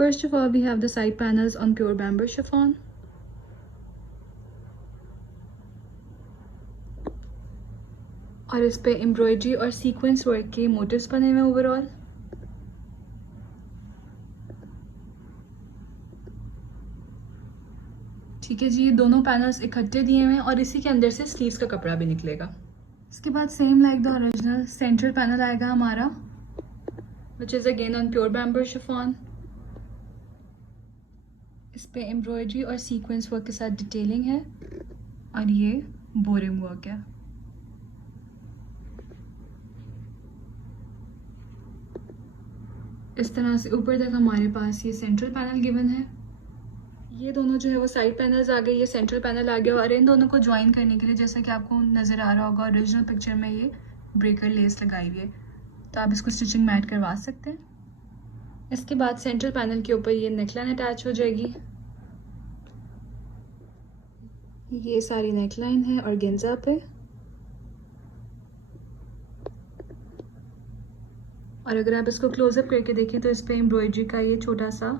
First of all, we have the side panels on pure bamboo chiffon. और इस पे embroidery और sequence work के मोटिव्स बने हुए ओवरऑल। ठीक है जी, ये दोनों पैनल्स इकट्ठे दिए हुए हैं और इसी के अंदर से स्लीव्स का कपड़ा भी निकलेगा। इसके बाद same like the original central panel आएगा हमारा, which is again on pure bamboo chiffon. इस पे एम्ब्रॉयडरी और सीक्वेंस वर्क के साथ डिटेलिंग है और ये बोरिंग वर्क है। इस तरह से ऊपर तक हमारे पास ये सेंट्रल पैनल गिवन है। ये दोनों जो है वो साइड पैनल्स आ गए, ये सेंट्रल पैनल आ गया और इन दोनों को ज्वाइन करने के लिए जैसा कि आपको नज़र आ रहा होगा ओरिजिनल पिक्चर में ये ब्रेकर लेस लगाई हुई है, तो आप इसको स्टिचिंग मैट करवा सकते हैं। इसके बाद सेंट्रल पैनल के ऊपर ये नेकलाइन अटैच हो जाएगी। ये सारी नेकलाइन है ऑर्गेन्जा पे और अगर आप इसको क्लोजअप करके देखें तो इस पे एम्ब्रॉयडरी का ये छोटा सा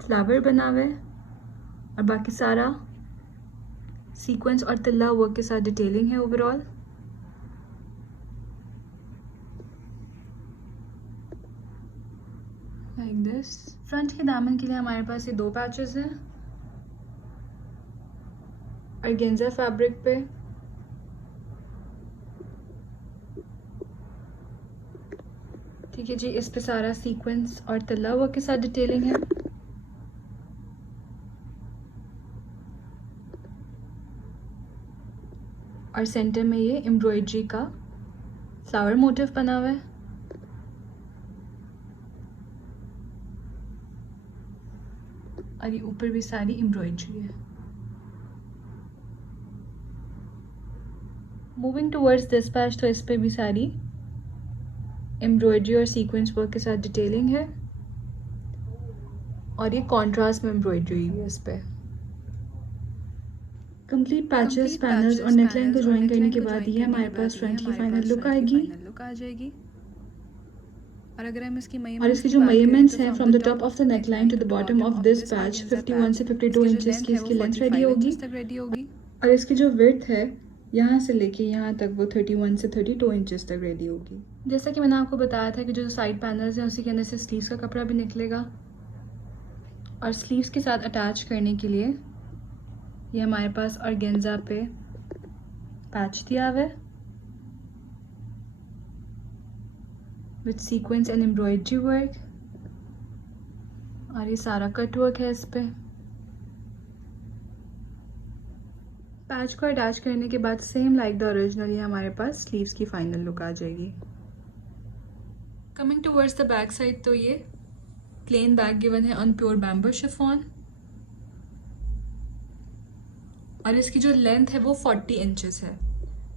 फ्लावर बना हुआ है और बाकी सारा सीक्वेंस और तिल्ला वर्क के साथ डिटेलिंग है ओवरऑल। Like this. फ्रंट के दामन के लिए हमारे पास ये 2 पैचेस हैं ऑर्गेन्जा फैब्रिक पे। ठीक है जी, इस पे सारा सीक्वेंस और तिल्ला वर्क के साथ डिटेलिंग है। और सेंटर में ये एम्ब्रॉयडरी का फ्लावर मोटिव बना हुआ है। और ये ऊपर भी सारी एम्ब्रॉयडरी है। मूविंग टुवर्ड्स दिस पैच, तो इस पे भी सारी एम्ब्रॉयडरी और सीक्वेंस वर्क के साथ डिटेलिंग है और ये कॉन्ट्रास्ट में एम्ब्रॉयडरी है इस पे। कंप्लीट पैचेस, पैनल्स और नेकलाइन को ज्वाइन करने के बाद ये हमारे पास फ्रंट की फाइनल लुक आएगी। और इसकी जो मेजरमेंट्स हैं from the top of the neckline to the bottom of this patch 51 से 52 इंचेस की इसकी लेंथ रेडी होगी और इसकी जो विड्थ है यहाँ से लेके यहाँ तक वो 31 से 32 इंचेस तक रेडी होगी। जैसा कि मैंने आपको बताया था कि जो साइड पैनल्स हैं उसी के अंदर से स्लीव्स का कपड़ा भी निकलेगा और स्लीव्स के साथ अटैच करने के लिए ये हमारे पास ऑर्गेन्जा पे पैच दिया हुआ है with sequence and embroidery work और ये सारा कट वर्क है इस पे। पैच को अटैच करने के बाद सेम लाइक द ओरिजिनल ये हमारे पास स्लीव्स की फाइनल लुक आ जाएगी। Coming towards the back side, तो ये प्लेन बैक गिवन है ऑन प्योर बैम्बू शिफॉन और इसकी जो लेंथ है वो 40 इंचेस है।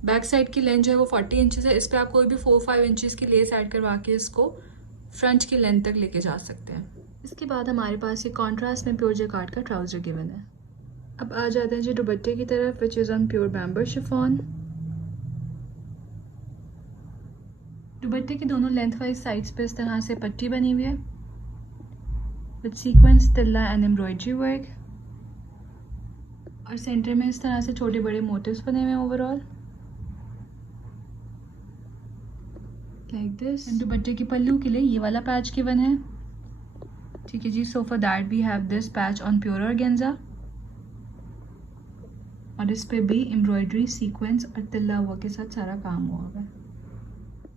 बैक साइड की लेंथ जो है वो 40 इंचेस है। इस पर आप कोई भी 4-5 इंचेस की लेस ऐड करवा के इसको फ्रंट की लेंथ तक लेके जा सकते हैं। इसके बाद हमारे पास ये कॉन्ट्रास्ट में प्योर जैकार्ड का ट्राउजर गिवन है। अब आ जाते हैं जी दुपट्टे की तरफ, which is on pure bamboo chiffon. दुपट्टे की दोनों लेंथ वाइज साइड्स पे इस तरह से पट्टी बनी हुई है विद सीक्वेंस, तिल्ला एंड एम्ब्रॉयडरी वर्क और सेंटर में इस तरह से छोटे बड़े मोटिव्स बने हुए हैं ओवरऑल लाइक दिस। दुपट्टे की पल्लू के लिए ये वाला पैच गिवन है। ठीक है जी, so for that we have this patch on pure organza और इस पे भी एम्ब्रॉयडरी, सीक्वेंस और तिल्ला वर्क के साथ सारा काम हुआ है।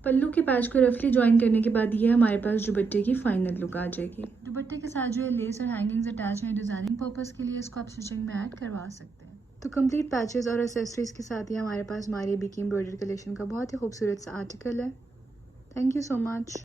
पल्लू के पैच को रफली ज्वाइन करने के बाद ये हमारे पास दुपट्टे की फाइनल लुक आ जाएगी। दुपट्टे के साथ जो है लेस और हैंगिंग्स अटैच हैं डिजाइनिंग पर्पस के लिए, इसको आप स्टिचिंग में ऐड करवा सकते हैं। तो कंप्लीट पैचेस और एक्सेसरीज के साथ ही हमारे पास मारिया बी की एम्ब्रॉयडरी कलेक्शन का बहुत ही खूबसूरत सा आर्टिकल है। Thank you so much.